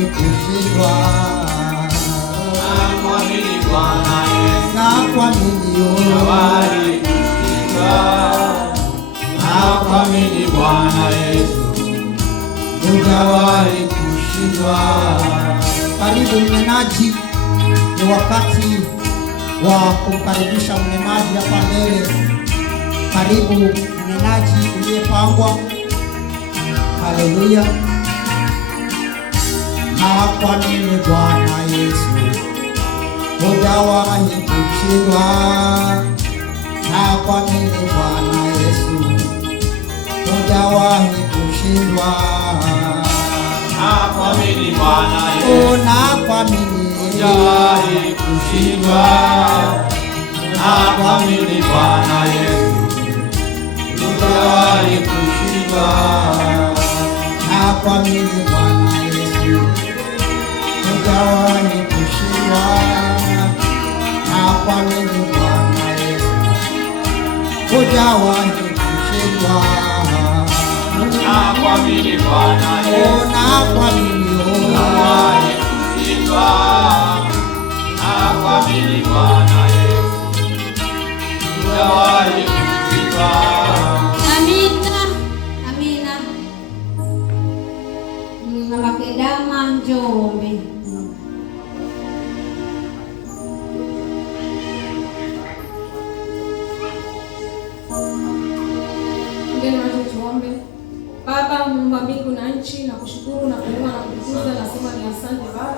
Hujawahi kushindwa. Nakuamini Bwana Yesu. Nakuamini hujawahi kushindwa. Nakuamini Bwana Yesu. Hujawahi kushindwa. Karibu mnenaji, ni wakati wa kumkaribisha mnenaji hapa mbele. Karibu mnenaji uliyepangwa. Haleluya. Nakuamini Bwana Yesu. Hujawahi kushindwa. Nakuamini Bwana Yesu. Hujawahi kushindwa. Nakuamini Bwana Yesu. Nakuamini. Hujawahi kushindwa. Nakuamini Bwana Yesu. Hujawahi kushindwa. Nakuamini Bwana Yesu. Hujawahi kushindwa. Nakuamini Bwana Yesu. Hujawahi kushindwa. Nakuamini Bwana Yesu. Nakuamini. Hujawahi kushindwa. Nakuamini Bwana Yesu. Hujawahi kushindwa. Amina. Amina. Mama Kedama, Njombe. Tuombe. Baba Muumba mbingu na nchi, na kushukuru na kuinua na kukuza, nasema ni asante Baba.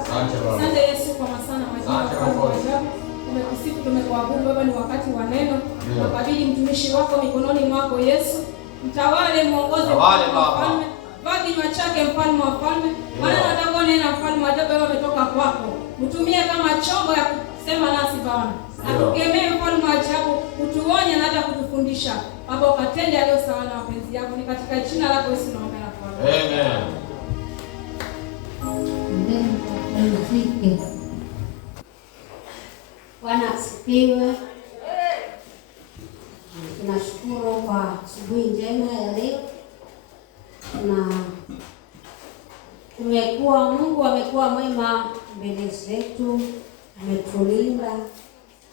Asante Yesu kwa masana majina kwa ajabu. Tumekusifu, tumekuabudu Baba, ni wakati wa neno. Tunakabidhi mtumishi wako mikononi mwako Yesu. Mtawale, muongoze mfalme. Vaa kinywa chake mfalme wa falme. Maana nataka nena mfalme wa ajabu ametoka kwako. Mtumie kama chombo ya kusema nasi Bwana. Atukemee mfalme wa ajabu, utuonye na hata kutufundisha. Baba, ukatende yaliyo sawa na mapenzi yako. Ni katika jina lako Yesu naomba na kuamini. Amen. Bwana asifiwe. Tunashukuru kwa asubuhi njema ya leo, na Mungu amekuwa mwema mbele zetu, ametulinda.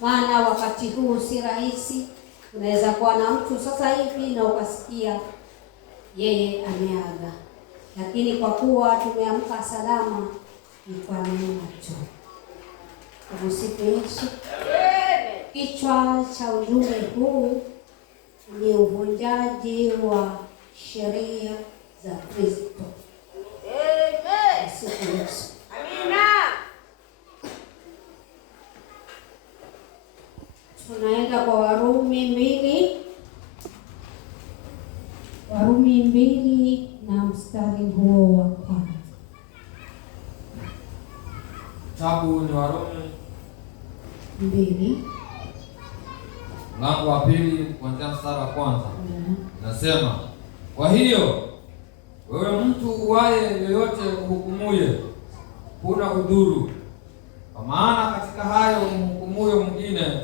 Maana wakati huu si rahisi, unaweza kuwa na mtu sasa hivi na ukasikia yeye ameaga, lakini kwa kuwa tumeamka salama ni kwa neema tu. Tumsifu Yesu. Kichwa cha ujumbe huu ni uvunjaji wa sheria za Kristo. Amen. Tumsifu Yesu. Amina. Tunaenda kwa Warumi 2. Warumi 2 na mstari huo wa kwanza. Kitabu ni Warumi 2 mlango wa 2 kuanzia mstari wa kwanza. Nasema, kwa hiyo wewe mtu uwaye yoyote uhukumuye, huna udhuru, kwa maana katika hayo umhukumuye mwingine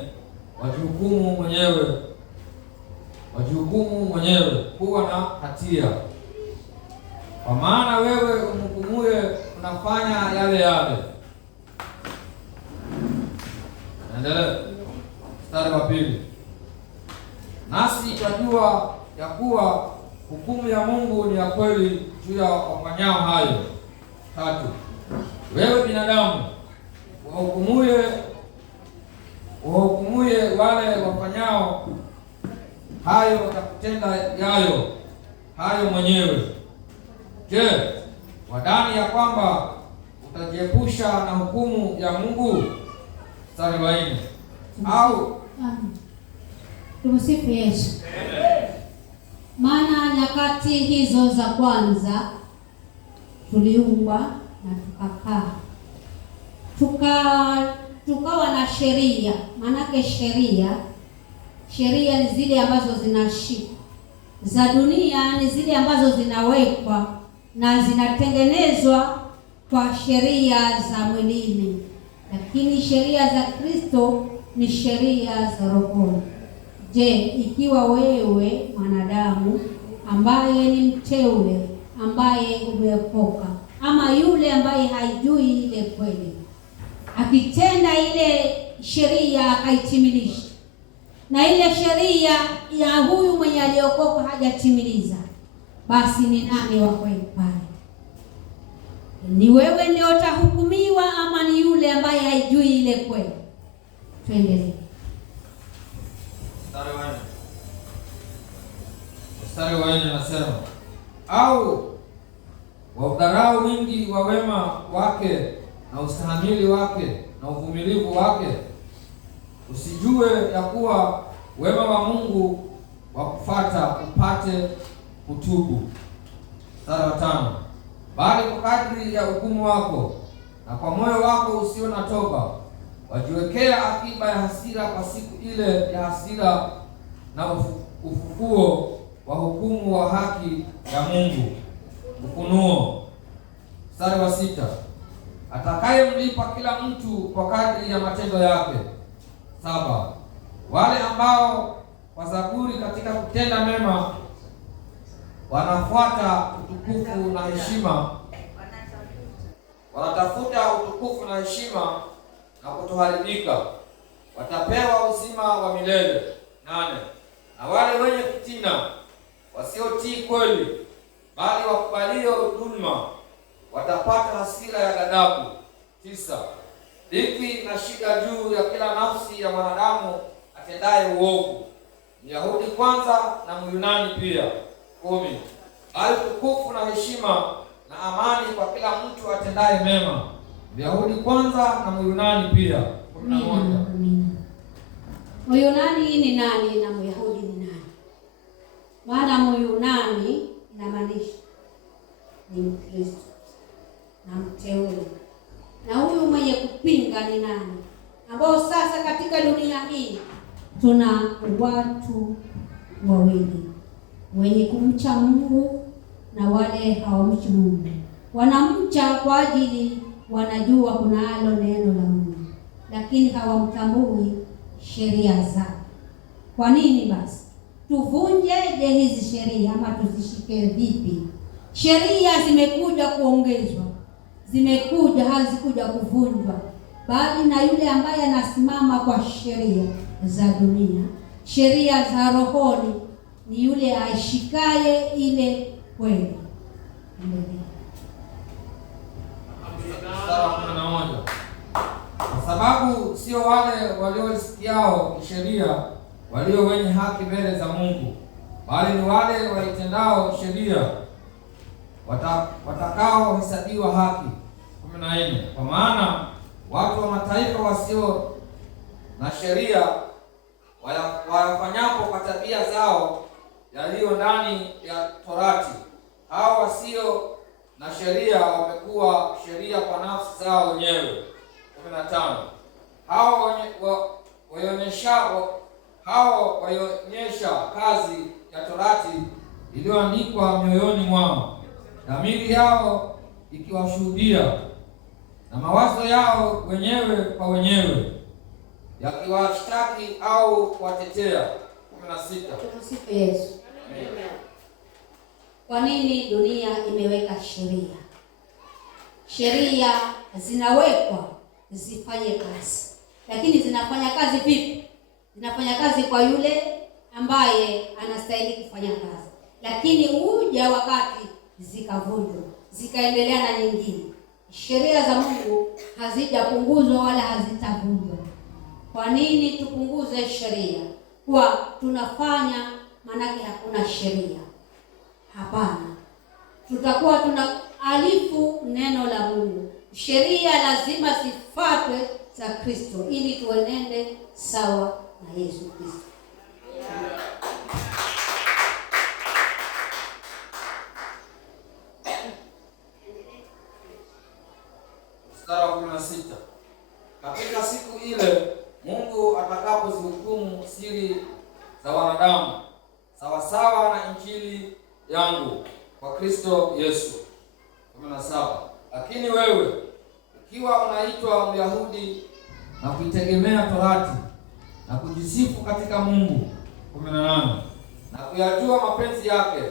wajihukumu mwenyewe kuwa na hatia. Kwa maana wewe umhukumuye unafanya yale yale. Endelea. Mstari wa 2. Nasi tunajua ya kuwa hukumu ya Mungu ni ya kweli juu ya wafanyao hayo. 3. Wewe binadamu wahukumuye wale wafanyao hayo, watakutenda hayo mwenyewe. Je, wadhani ya kwamba utajiepusha na hukumu ya Mungu? Mstari wa 4. Au tumsifu Yesu. Maana nyakati hizo za kwanza tuliumbwa na tukawa na sheria. Maanake sheria ni zile ambazo zinashikwa, za dunia ni zile ambazo zinawekwa na zinatengenezwa kwa sheria za mwilini, lakini sheria za Kristo ni sheria za rohoni. Je, ikiwa wewe mwanadamu ambaye ni mteule, ambaye umeokoka, ama yule ambaye haijui ile kweli, akitenda ile sheria akaitimilisha, na ile sheria ya huyu mwenye aliokoka hajatimiliza, basi ni nani wa kweli pale? Ni wewe ndio utahukumiwa ama ni yule ambaye haijui ile kweli? Tuendelee. Mstari wa 4 nasema, au waudharau wingi wa wema wake na ustahimili wake na uvumilivu wake, usijue ya kuwa wema wa Mungu wa kufuata upate kutubu. Mstari wa 5, bali kwa kadri ya hukumu wako na kwa moyo wako usio na toba wajiwekea akiba ya hasira kwa siku ile ya hasira na ufufuo wa hukumu wa haki ya Mungu. Ufunuo. Mstari wa 6, atakayemlipa kila mtu kwa kadri ya matendo yake. 7, wale ambao kwa zaburi katika kutenda mema wanafuata utukufu na heshima, wanatafuta utukufu na heshima na kutoharibika, watapewa uzima wa milele. 8, na wale wenye fitina wasiotii kweli, bali wakubalio dhulma, watapata hasira ya ghadhabu. 9, dhiki na shida juu ya kila nafsi ya mwanadamu atendaye uovu, Myahudi kwanza na Myunani pia. 10, bali tukufu na heshima na amani kwa kila mtu atendaye mema, Myahudi kwanza na Myunani pia. 11, Myunani ni nani na Myahudi ni nani? Maana Myunani inamaanisha ni Mkristo na mteule, na huyu mwenye kupinga ni nani? Ambao sasa katika dunia hii tuna watu wawili, wenye kumcha Mungu na wale hawamchi Mungu. Wanamcha kwa ajili wanajua kunalo neno la Mungu, lakini hawamtambui sheria zake. Kwa nini basi tuvunjeje hizi sheria ama tuzishike vipi? Sheria zimekuja kuongezwa, zimekuja, hazikuja kuvunjwa, bali na yule ambaye anasimama kwa sheria za dunia, sheria za rohoni, ni yule aishikaye ile kweli. Kwa sababu sio wale waliosikiao sheria walio wenye haki mbele za Mungu, bali ni wale waitendao sheria watakaohesabiwa haki. 14, kwa maana watu wa mataifa wasio na sheria wayafanyapo kwa tabia zao yaliyo ndani ya Torati, hao wasio na sheria wamekuwa sheria kwa nafsi zao wenyewe. 15, hao waionyesha kazi ya Torati iliyoandikwa mioyoni mwao, dhamiri yao ikiwashuhudia, na mawazo yao wenyewe kwa wenyewe yakiwashtaki au kuwatetea. 16, tumsifu Yesu. Kwa nini dunia imeweka sheria? Sheria zinawekwa zifanye kazi, lakini zinafanya kazi vipi? Zinafanya kazi kwa yule ambaye anastahili kufanya kazi, lakini huja wakati zikavunjwa, zikaendelea na nyingine. Sheria za Mungu hazijapunguzwa wala hazitavunjwa. Kwa nini tupunguze sheria? Kwa tunafanya manake hakuna sheria? Hapana, tutakuwa tunaalifu neno la Mungu. Sheria lazima zifuatwe za Kristo ili tuenende sawa na Yesu Kristo. Mstari wa 16, katika siku ile Mungu atakapozihukumu siri za wanadamu sawasawa na injili yangu kwa Kristo Yesu. 17, lakini wewe ikiwa unaitwa Myahudi na kuitegemea Torati na kujisifu katika Mungu. 18, na kuyajua mapenzi yake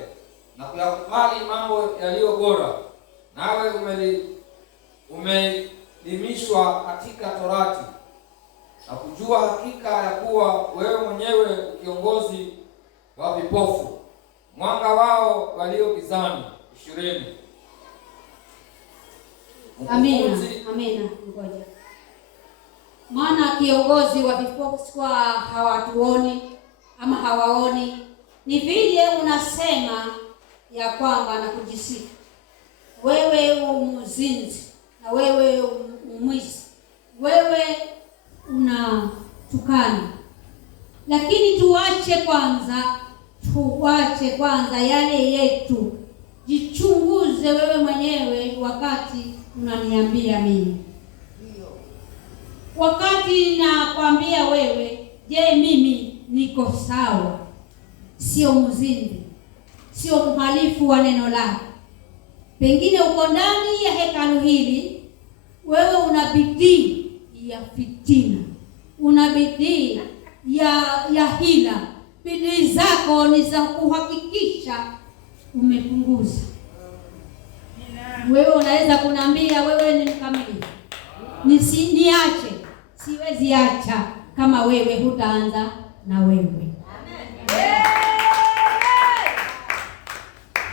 na kuyakubali mambo yaliyo bora nawe umeelimishwa katika Torati na kujua hakika ya kuwa wewe mwenyewe kiongozi wa vipofu, mwanga wao walio gizani. 20. Amina. Ngoja. Maana kiongozi wa vipofu kwa hawatuoni ama hawaoni, ni vile unasema ya kwamba na kujisifu wewe umuzinzi na wewe umwizi, wewe unatukana. Lakini tuache kwanza yale yetu. Jichunguze wewe mwenyewe wakati unaniambia mimi. Wakati nakwambia wewe, je, mimi niko sawa? Sio mzinzi, sio mhalifu wa neno lako. Pengine uko ndani ya hekalu hili, wewe una bidii ya fitina, una bidii ya hila. Bidii zako ni za kuhakikisha umepunguza. Wewe unaweza kuniambia wewe ni mkamilifu, niache. Siwezi acha kama wewe hutaanza na wewe.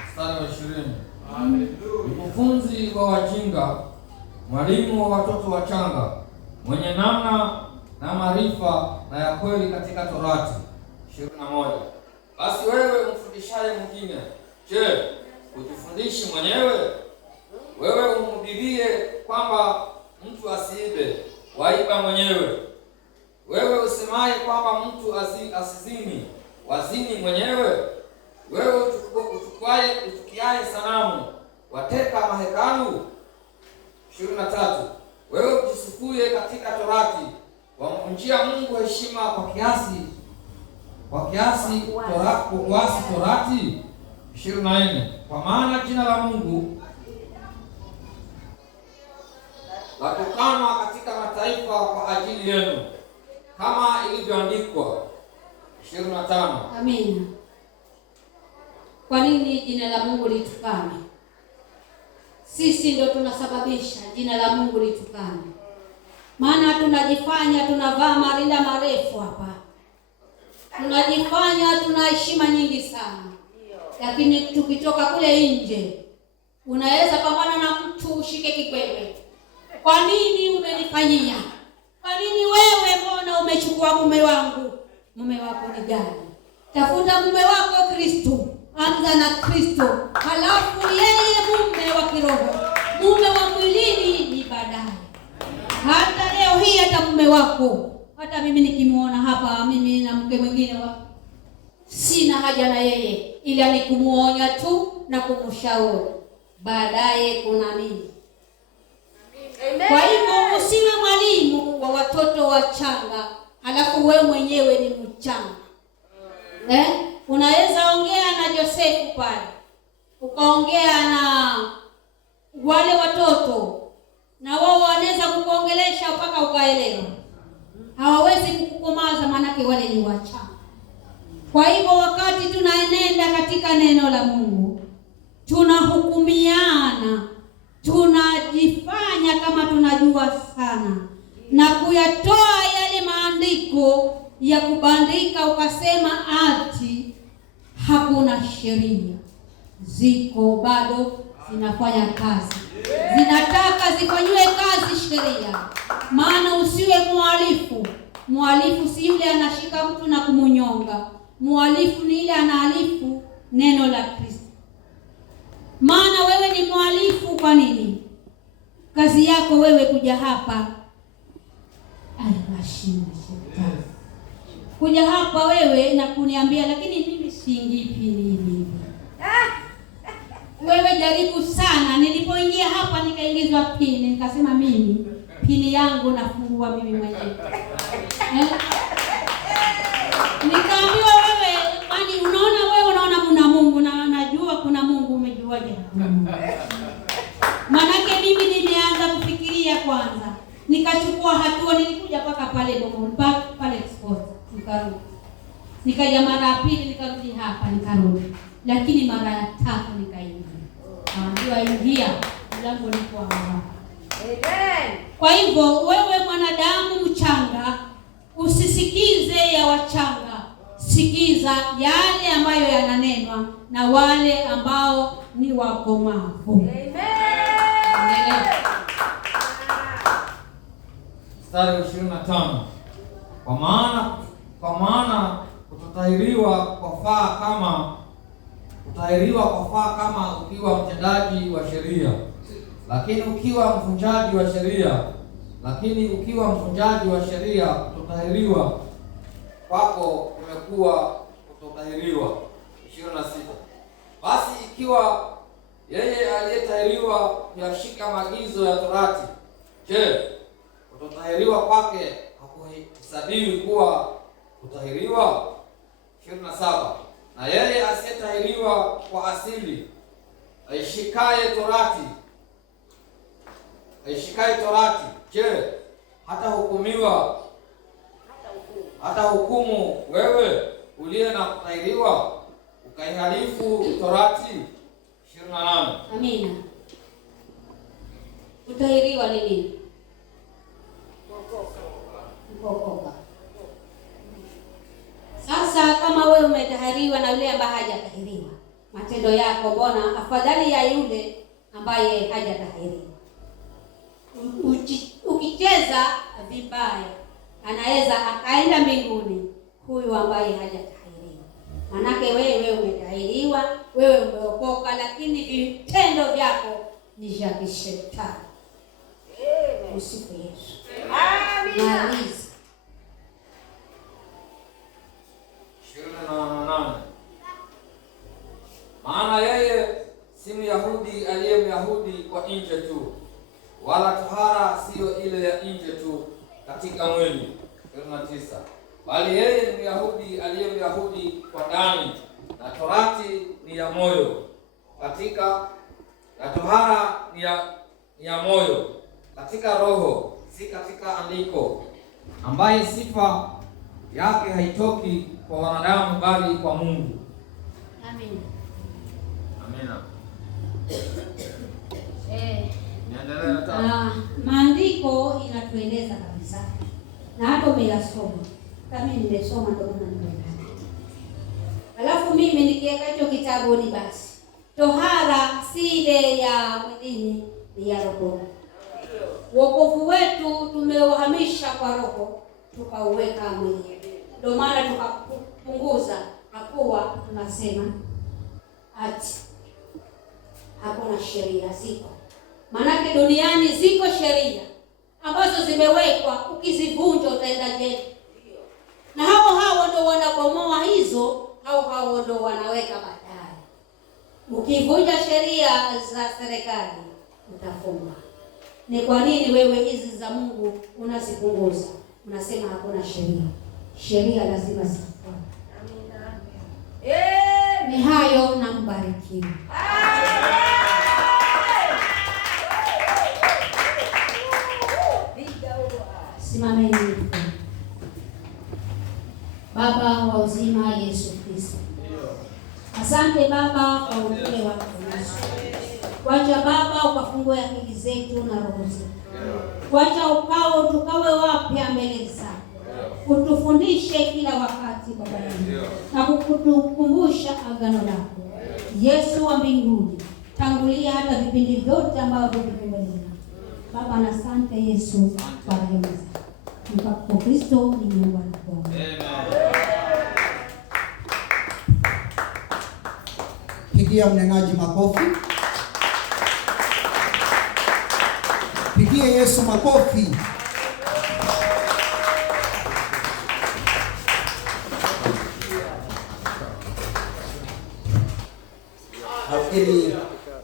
Mstari wa 20. Mkufunzi wa wajinga, mwalimu wa watoto wachanga, mwenye namna na maarifa na ya kweli katika Torati. 21. Basi wewe umfundishaye mwingine, je, ujifundishi mwenyewe? Wewe umhubirie kwamba mtu asiibe, waiba mwenyewe. Wewe usemaye kwamba mtu asizini, wazini mwenyewe. Wewe uchukiaye sanamu, wateka mahekalu. 23. Wewe ujisifuye katika Torati, wamvunjia Mungu heshima kwa kiasi Torati. 24. Kwa maana jina la Mungu latukanwa katika mataifa kwa ajili yenu, kama ilivyoandikwa. 25. Amina. Kwa nini jina la Mungu litukane? Sisi ndio tunasababisha jina la Mungu litukane. Maana tunajifanya tunavaa marinda marefu hapa, tunajifanya tuna heshima nyingi sana, lakini tukitoka kule nje unaweza pambana na mtu ushike kikwembe. Kwa nini umenifanyia? Kwa nini wewe? Mbona umechukua mume wangu? Mume wako ni gani? Tafuta mume wako Kristo. Anza na Kristo, halafu yeye mume wa kiroho. Mume wa mwilini ni baadaye. Hata leo hii, hata mume wako, hata mimi nikimuona hapa, mimi na mke mwingine sina haja na yeye, ila ni kumuonya tu na kumshauri. Baadaye kuna mimi. Kwa hivyo usiwe mwalimu wa watoto wachanga halafu wewe mwenyewe ni mchanga. Unaweza ongea na Josefu pale, ukaongea na wale watoto, na wao wanaweza kukuongelesha mpaka ukaelewa. Hawawezi kukukomaza, maanake wale ni wachanga. Kwa hivyo wakati tunaenenda katika neno la Mungu, tunahukumiana, tunajifanya kama tunajua sana, na kuyatoa yale maandiko ya kubandika ukasema ati hakuna sheria. Ziko bado zinafanya kazi, zinataka zifanywe kazi sheria. Maana usiwe mhalifu. Mhalifu si yule anashika mtu na kumunyonga. Mhalifu ni ile anahalifu neno la Kristo. Maana wewe ni mhalifu. Kwa nini? Kazi yako wewe kuja hapa, kuja hapa wewe na kuniambia lakini mimi siingii pinini. Wewe jaribu sana. Nilipoingia hapa nikaingizwa pini, nikasema mimi pini yangu nafungua mimi mwenyewe. Nikaambiwa wewe, kwani unaona kuna Mungu? Na najua kuna Mungu. Umejuaje? Manake mimi nimeanza kufikiria kwanza, nikachukua hatua. Nilikuja mpaka pale Bomo, pale Export, nikarudi. Nikaja mara ya pili, nikarudi hapa, nikarudi. Lakini mara ya tatu nikaingia. Naambiwa ingia. Jambo liko hapa. Amen. Kwa hivyo wewe mwanadamu mchanga, usisikize ya wachanga, sikiza yale ambayo yananenwa na wale ambao ni wakomavu. Amen. Mstari 25. Kwa maana kutahiriwa kwafaa kama ukiwa mtendaji wa sheria, lakini ukiwa mvunjaji wa sheria kutahiriwa kwako kumekuwa kutotahiriwa. 26. Basi ikiwa yeye aliyetahiriwa kuyashika maagizo ya Torati, je, kutotahiriwa kwake hakuhesabiwi kuwa kutahiriwa? 27. Na yeye asiyetahiriwa kwa asili aishikaye Torati, je, hata hukumu wewe uliye na kutahiriwa ukaihalifu Torati? 28. Amina. Kutahiriwa ni nini? Kuokoka. Sasa kama wewe umetahiriwa na yule ambaye hajatahiriwa, matendo yako mbona afadhali ya yule ambaye hajatahiriwa? Ukicheza vibaya, anaweza akaenda mbinguni huyu ambaye hajatahiriwa. Manake wewe umetahiriwa, wewe umeokoka, lakini vitendo vyako ni vya kishetani. Usifu Yesu. Amina. Maliza. 28. Maana yeye si Myahudi aliye Myahudi kwa nje tu, wala tohara siyo ile ya nje tu katika mwili. 29. Bali yeye ni Myahudi aliye Myahudi kwa ndani, na Torati ni ya moyo, na tohara ni ya moyo, katika roho, si katika andiko, ambaye sifa yake haitoki kwa wanadamu bali kwa Mungu. Amen. Amina. Maandiko inatueleza kabisa, na hapo umeyasoma. Kama nimesoma ndio maana nimeelewa. Alafu mimi nikiweka hicho kitabuni, basi tohara si ile ya mwilini, ni ya roho. Wokovu wetu tumeuhamisha kwa roho tukauweka mwili. Ndio maana tukapunguza na kuwa tunasema ati hakuna sheria. Ziko, maanake duniani ziko sheria ambazo zimewekwa, ukizivunja utaenda jela. Na hao ndio wanabomoa hizo, hao ndio wanaweka baadaye. Ukivunja sheria za serikali utafungwa. Ni kwa nini wewe hizi za Mungu unazipunguza? Unasema hakuna sheria. Sheria lazima zifuatwe. Amina. Ni hayo, na mbarikiwe. Simameni. Baba wa uzima Yesu Kristo, asante Baba kwa ujumbe wako Yesu. Wacha Baba ukafungue akili zetu na roho zetu. Wacha ukao tukawe wapya mbele zako. Utufundishe kila wakati Baba yangu, na kukutukumbusha agano lako. Yesu wa mbinguni, tangulia hata vipindi vyote ambavyo vimeendelea. Baba na asante Yesu kwa rehema zako. Kwa Kristo ni Mungu anakuomba. Pigia mnenaji makofi. Pigia Yesu makofi. Nafikiri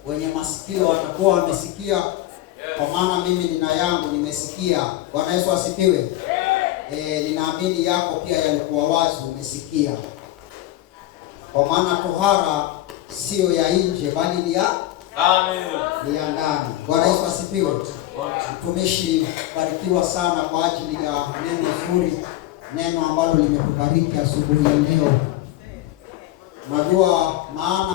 wenye masikio watakuwa wamesikia, kwa maana mimi nina yangu nimesikia. Bwana Yesu asifiwe. Ninaamini yako pia yalikuwa wazi, umesikia. Kwa maana tohara sio ya nje bali ni ya ndani. Bwana Yesu asifiwe. Mtumishi, barikiwa sana kwa ajili ya neno zuri, neno ambalo limetubariki asubuhi ya leo. Unajua maana